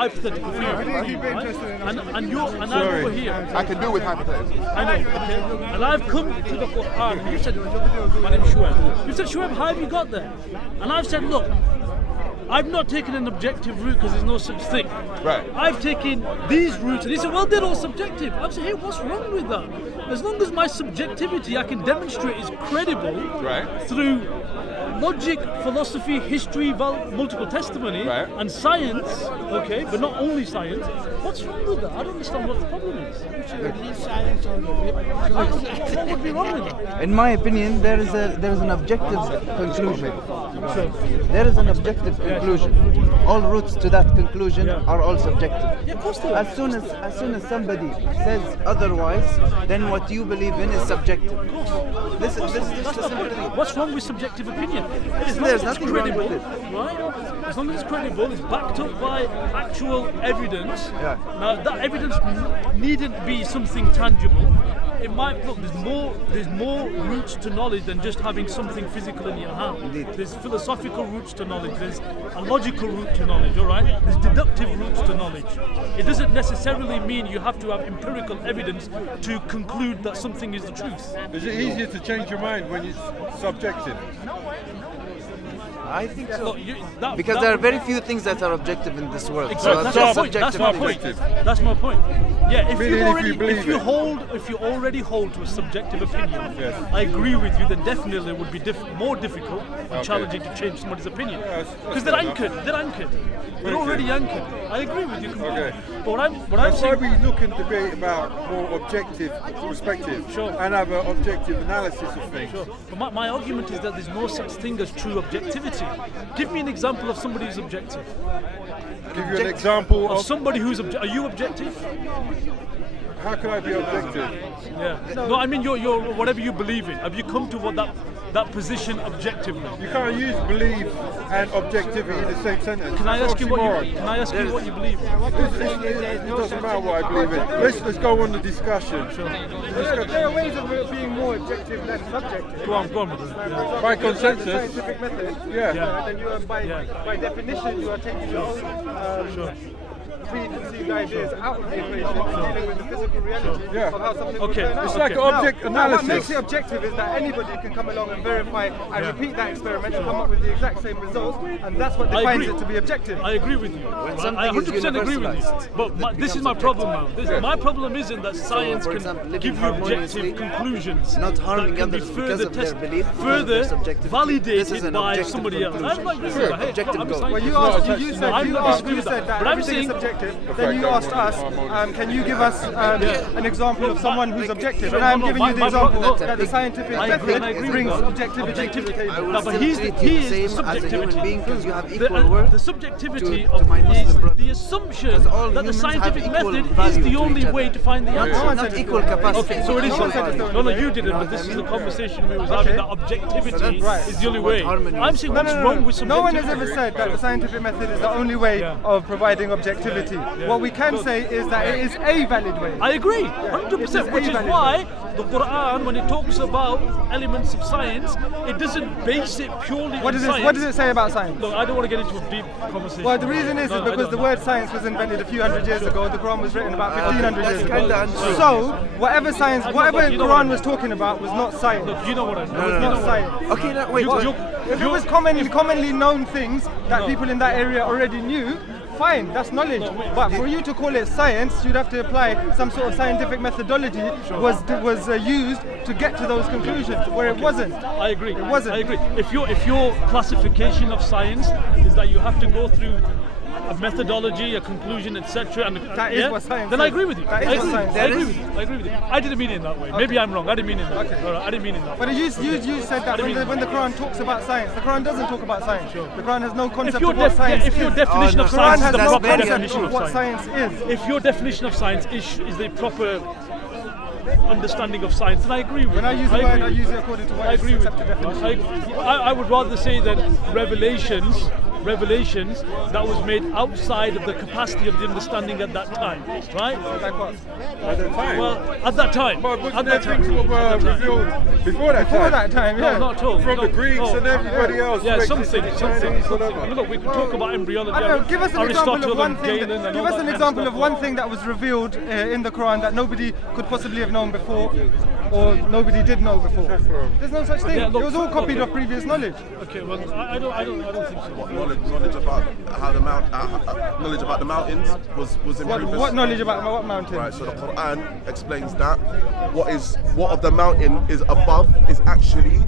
Hypothetical theory, right? and I'm over here. I can do with hypotheticals. I know, okay? And I've come to the Quran and you said, my name is Shuaib. You said, Shuaib, how have you got there? And I've said, look, I've not taken an objective route because there's no such thing. Right. I've taken these routes, and he said, well, they're all subjective. I've said, hey, what's wrong with that? As long as my subjectivity I can demonstrate is credible through logic, philosophy, history, multiple testimony, and science, okay, but not only science. What's wrong with that? I don't understand what the problem is. What would be wrong with that? In my opinion, there is an objective conclusion. There is an objective conclusion. All routes to that conclusion are all subjective. Yeah, of course they are. As soon as somebody says otherwise, then what you believe in is subjective. This is just a simple thing. What's wrong with subjective opinion? There's nothing wrong with it. Right? As long as it's credible, it's backed up by actual evidence. Yeah. Now that evidence needn't be something tangible. It might look. There's more roots to knowledge than just having something physical in your hand. Indeed. There's philosophical roots to knowledge. There's a logical route to knowledge. All right. There's deductive roots to knowledge. It doesn't necessarily mean you have to have empirical evidence to conclude that something is the truth. Is it easier to change your mind when it's subjective? I think so. Look, Because there are very few things that are objective in this world. Exactly. That's my point. That's my point. Yeah, if you already hold to a subjective opinion, I agree with you. Then definitely it would be more difficult and challenging to change somebody's opinion because they're anchored. They're already anchored. I agree with you completely. Okay. But what I'm That's why saying, we look and debate about more objective perspective and have an objective analysis of things. but my argument is that there's no such thing as true objectivity. Give me an example of somebody who's objective. Give you an example Of of somebody who's are you objective? how can I be objective? Yeah. No, I mean you're whatever you believe in. Have you come to that position objectively? You can't use belief and objectivity in the same sentence. Can I ask you what you believe in? It doesn't matter what I believe in. Let's go on the discussion. There are ways of being more objective than subjective. Go on, brother. By consensus. Scientific method. Then you are by definition you are taking your own preconceived ideas out of the equation and dealing with the physical reality of how something was going on. It's like an object analysis. What makes it objective is that anybody can come along and verify and repeat that experiment and come up with the exact same results, and that's what defines it to be objective. I agree with you. I something is 100% agree with you. universalized, But this is my problem now. My problem isn't that science for can example, living give you harmoniously, objective conclusions, not harming that can be others because further of their belief, because of further their subjectivity. This is validated an by objective somebody else. conclusion. I'm not agreeing Sure, with that. Hey, objective I'm a goal. scientist. Well, you said that But I'm everything is saying subjective. Then you asked us, can you give us an example of someone who's objective? And I'm giving you the example that the scientific method brings objectivity to the table. No, but he's the same as a human being because you have equal the worth. subjectivity to my Muslim is brother. the assumption Because all that the humans scientific have equal method is value the to only each way other. to find the answer. Not equal capacity. Okay, so it is. No one said it's No, no, you didn't. But this is the conversation we was having. That objectivity is the only way. I'm saying what's wrong with subjectivity. No one has ever said that the scientific method is the only way of providing objectivity. What we can say is that it is a valid way. I agree, 100%, which is why the Quran, when it talks about elements of science, it doesn't base it purely on science. What does it say about science? Look, I don't want to get into a deep conversation. Well, the reason is because the word science was invented a few hundred years ago. The Quran was written about 1500 years ago. So, whatever Quran was talking about was not science. Look, you know what I mean. It was not science. Okay, now, wait. If it was commonly known things that people in that area already knew, fine, that's knowledge. But for you to call it science, you'd have to apply some sort of scientific methodology was used to get to those conclusions, where it wasn't. I agree. It wasn't. I agree. If your classification of science is that you have to go through a methodology, a conclusion, etc., and That is what science then is. I agree with you. That is I what agree. science I is. agree with you. I agree with you. I didn't mean it in that way. Maybe I'm wrong. I didn't mean it in that way. Okay. All right, I didn't mean it in that way. But you said that when the Quran talks about science, the Quran doesn't talk about science. The Quran has no concept of what science if your is. definition of The Quran science is has the no proper concept definition of of what science, science is. if your definition of science is the proper understanding of science, then I agree with When you. I use the word, I use it according to what I is agree with accepted definition. you. I would rather say that revelations revelations that was made outside of the capacity of the understanding at that time, right? Like what? At the time. Well, at that time. But wasn't At there that time. things were revealed before that Before time? that time, yeah. No, not at all. From No, the Greeks no. and everybody else. Yeah, Chinese, something. whatever. Look, we can talk about embryology. I don't know, give us an example Aristotle of one and thing. Galen and Give all us that an kind example of stuff. one thing that was revealed in the Quran that nobody could possibly have known before, or nobody did know before. There's no such thing. Yeah, look, it was all copied off previous knowledge. Okay, well, I don't think so. Knowledge about how the knowledge about the mountains was improved. What knowledge about what mountain? Right, so the Quran explains that what of the mountain is above is actually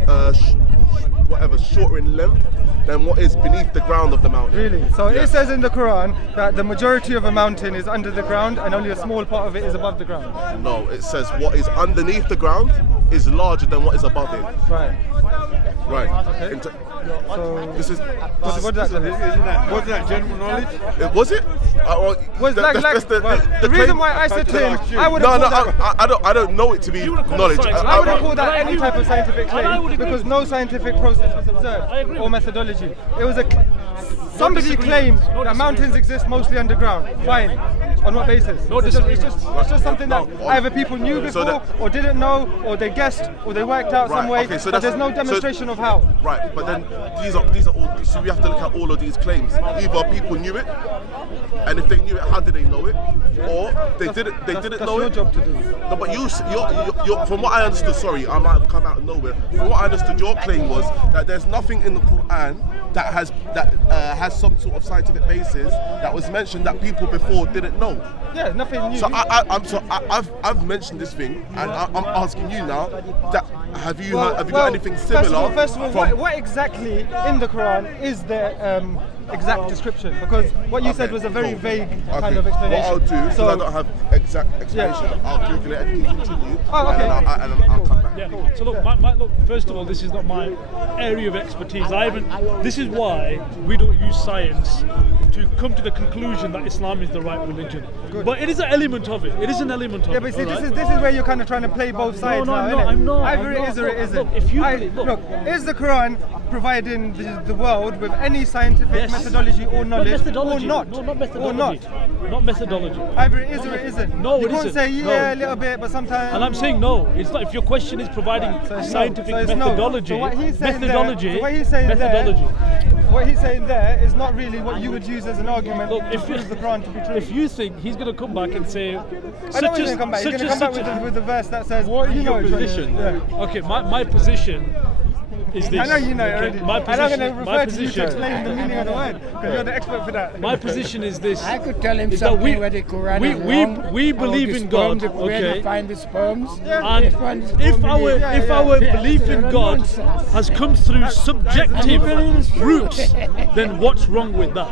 shorter in length than what is beneath the ground of the mountain. Really? So Yeah. it says in the Quran that the majority of a mountain is under the ground and only a small part of it is above the ground. No, it says what is underneath the ground is larger than what is above it. Right. Right. Okay. So This is. what did that tell us? Wasn't that general knowledge? Was it? Was the reason why I said to him, I would have called that. I don't know it to be You would have called knowledge. science. I wouldn't call I that agree any type with of scientific you. And I claim would agree because with no scientific process was observed I agree or with methodology. It was somebody disagree. claimed No that disagree. mountains exist mostly underground. Fine. On what basis? No it's disagree. just something that No, either people knew so before or didn't know or they guessed or they worked out some way. Okay, so but that's- there's no demonstration of how. Right, but then these are all. So we have to look at all of these claims. Either people knew it, and if they knew it, how did they know it? Or they didn't. They didn't That's know your it. job to do. No, but you're, from what I understood. Sorry, I might have come out of nowhere. From what I understood, your claim was that there's nothing in the Quran that has some sort of scientific basis that was mentioned that people before didn't know. Yeah, nothing new. So I've mentioned this thing, and I'm asking you now that have you got anything similar? First of all, from, what exactly in the Quran is the exact description? Because what you said was a very cool. vague Okay. kind of explanation. What I'll do, because So- I don't have exact explanation, I'll Google it and you can continue. Oh, okay. And then I'll come back. Yeah. So look, look. First of all, this is not my area of expertise. This is why we don't use science to come to the conclusion that Islam is the right religion. But it is an element of it. It is an element of Yeah, it. but see, all this right? is where you're kind of trying to play both sides. no, now, I'm innit? not, I'm not, Either I'm it is not. or it Look, isn't. if you look, is the Quran providing the world with any scientific Yes. methodology or knowledge methodology. or not? No, not methodology. Or not? Not methodology. Either it is or it isn't. No, you it can't isn't. say yeah No. a little bit, but sometimes. And I'm saying no. It's not. If your question is providing So it's no. scientific So it's no. methodology, So what he's saying methodology, there, so what he's saying methodology. What he's saying there is not really what you would use as an argument Look, to if prove the Quran to be true. If you think he's going to come back and say, I know he's going to come back. He's going to come back with the verse that says, What is you know your it's what it position? is. Yeah. okay, my position is this. I know you know it okay? already. My I'm position, not going to my refer to you to position, explain the meaning of the word because you're the expert for that. my position is this. I could tell him is that something where the Quran is wrong. we How believe the in sperm, God, where okay? they find the sperms. And They find the if sperm our in the- if our Yeah, belief they're in God nonsense. has come through subjective routes, then what's wrong with that?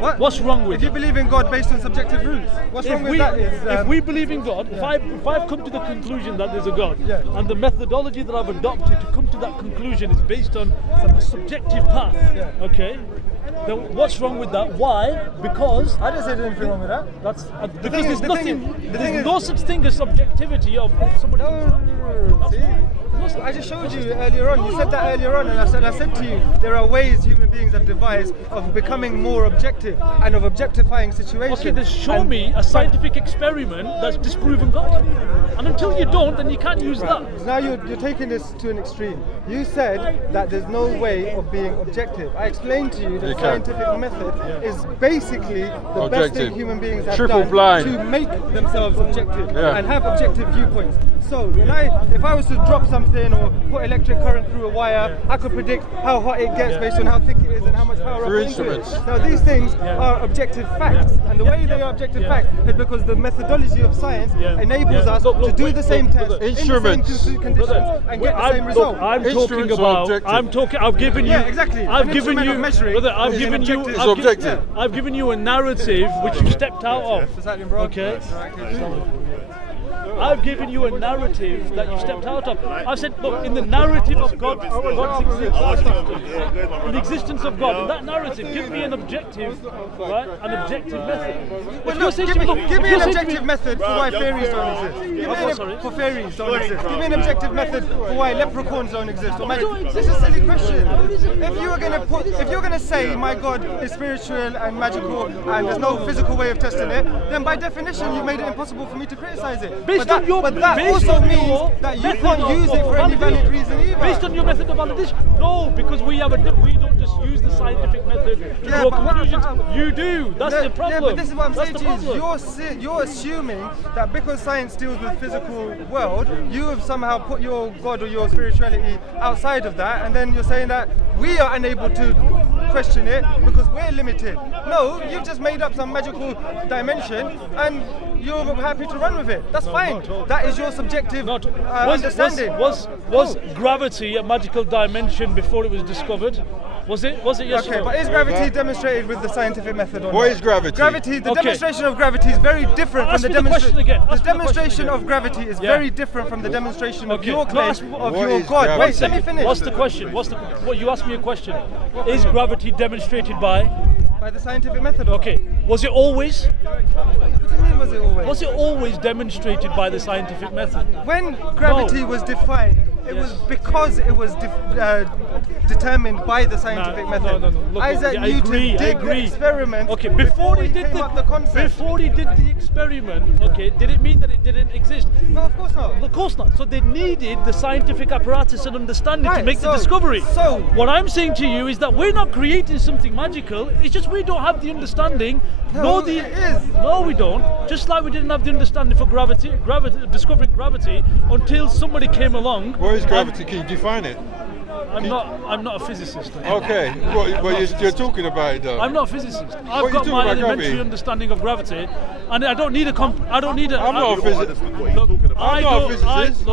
What? What's wrong with If you that? believe in God based on subjective rules, what's wrong with that is... if we believe in God, if I've come to the conclusion that there's a God, Yeah. and the methodology that I've adopted to come to that conclusion is based on a subjective path, Yeah. okay, then what's wrong with that? Why? Because I didn't say there's anything wrong with that. that's thing because is- there's the thing nothing, is- the there's thing is- no such thing as subjectivity of somebody. No, see? I just showed you earlier on. You said that earlier on, and I said to you, there are ways human beings have devised of becoming more objective and of objectifying situations. Okay, then show And- me a scientific experiment that's disproven God. And until you don't, then you can't use that. Now you're taking this to an extreme. You said that there's no way of being objective. I explained to you that You can. scientific method is basically the best thing Objective. human beings have Triple done blind. to make themselves objective Yeah. and have objective viewpoints. So if I was to drop something or put electric current through a wire, I could predict how hot it gets based on how thick it is and how much power I Through put into it. instruments. Now these things are objective facts, and the way they are objective facts is because the methodology of science Yeah. enables Yeah. us Look, to do wait, the same look, test brother. in the Instruments. same conditions and get the same result. I'm talking Instruments are about. objective. I've given you. Yeah, exactly. I've An given instrument you. of measuring Brother, I've is given an you. objective. It's objective. I've given you a narrative which you stepped out of. Is that in broad? Okay. I've given you a narrative that you stepped out of. I've said, look, in the narrative of God's existence, in the existence of God, in that narrative, give me an objective, right? An objective method. Well, look, give me an objective method for why fairies don't exist. For fairies don't exist. Give me an objective method for why leprechauns don't exist. Or magic. This is a silly question. If you're gonna say my God is spiritual and magical and there's no physical way of testing it, then by definition you've made it impossible for me to criticize it. But that also means that you can't use it for any valid reason either. Based on your method of validation? No, because we don't just use the scientific method to draw conclusions. You do. That's the problem. Yeah, but this is what I'm saying to you. You're assuming that because science deals with physical world, you have somehow put your God or your spirituality outside of that, and then you're saying that we are unable to question it because we're limited. No, you've just made up some magical dimension and you're happy to run with it. That's fine. That is your subjective understanding. Was gravity a magical dimension before it was discovered? Was it yes okay, or no? but is gravity demonstrated with the scientific method or not? What is gravity? Gravity, the demonstration of gravity is very different from the demonstration. The demonstration of gravity is very different from the demonstration of your claim of your God. Gravity? Wait, let me finish. What's the question? What you asked me a question. Is gravity demonstrated by the scientific method? Okay. Was it always? What do you mean was it always? Was it always demonstrated by the scientific method? When gravity was defined, it was because it was determined by the scientific method. No. Look, Isaac I Newton agree. did the experiment. Okay, before he did came up the concept. Before he did the experiment, okay, did it mean that it didn't exist? No, of course not. Of course not. So they needed the scientific apparatus and understanding to make the discovery. So what I'm saying to you is that we're not creating something magical. It's just we don't have the understanding. it is. No, we don't. Just like we didn't have the understanding for gravity, discovering gravity until somebody came along. What is gravity? Can you define it? I'm not a physicist. Okay, you're talking about it though. I'm not a physicist. What I've you got talking my about elementary gravity? understanding of gravity, and I don't need a. I'm not a physicist. I'm not a physicist.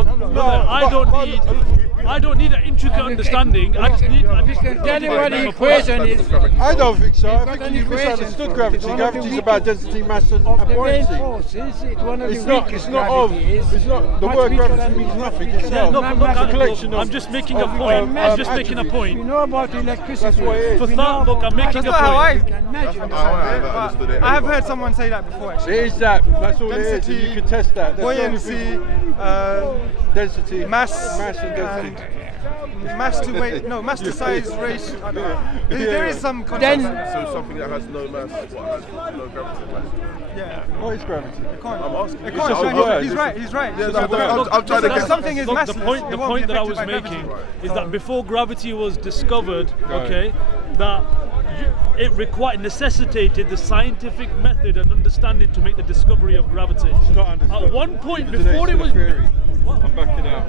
I don't need an intricate understanding. I just need. Tell you what the equation is. I don't think so. I think an you equation. misunderstood gravity. It's one of Gravity the is about density, mass, and Of the main buoyancy. forces, it's one of the It's not. weakest. It's not of. gravity is. It's not. The Much word weaker gravity than means the- nothing it's itself. No, but not look, It's a collection of. I'm just making a point. I'm just making a You point. know about electricity. That's what it is. We For know that, look, about I'm making That's a not how I point. You can measure it. I understood it. I have heard someone say that before actually. It is that. That's all it is. Density, You can test that. That's the only buoyancy, thing. Density, mass, and density. mass to weight, no, mass to size ratio. I don't know. There is some concept. Then So something that has no mass, what has no gravity? Yeah. What is gravity? I'm asking. It you. can't. just a word. He's right. He's right. Yeah, It's no, just a but word. I'm trying to So get something is Look, massless. the point it won't be that I was affected by making gravity. is that before gravity was discovered, Right. okay, that it necessitated the scientific method and understanding to make the discovery of gravity. It's not understood. At one point Today's before it still a was theory. What? I'm backing out.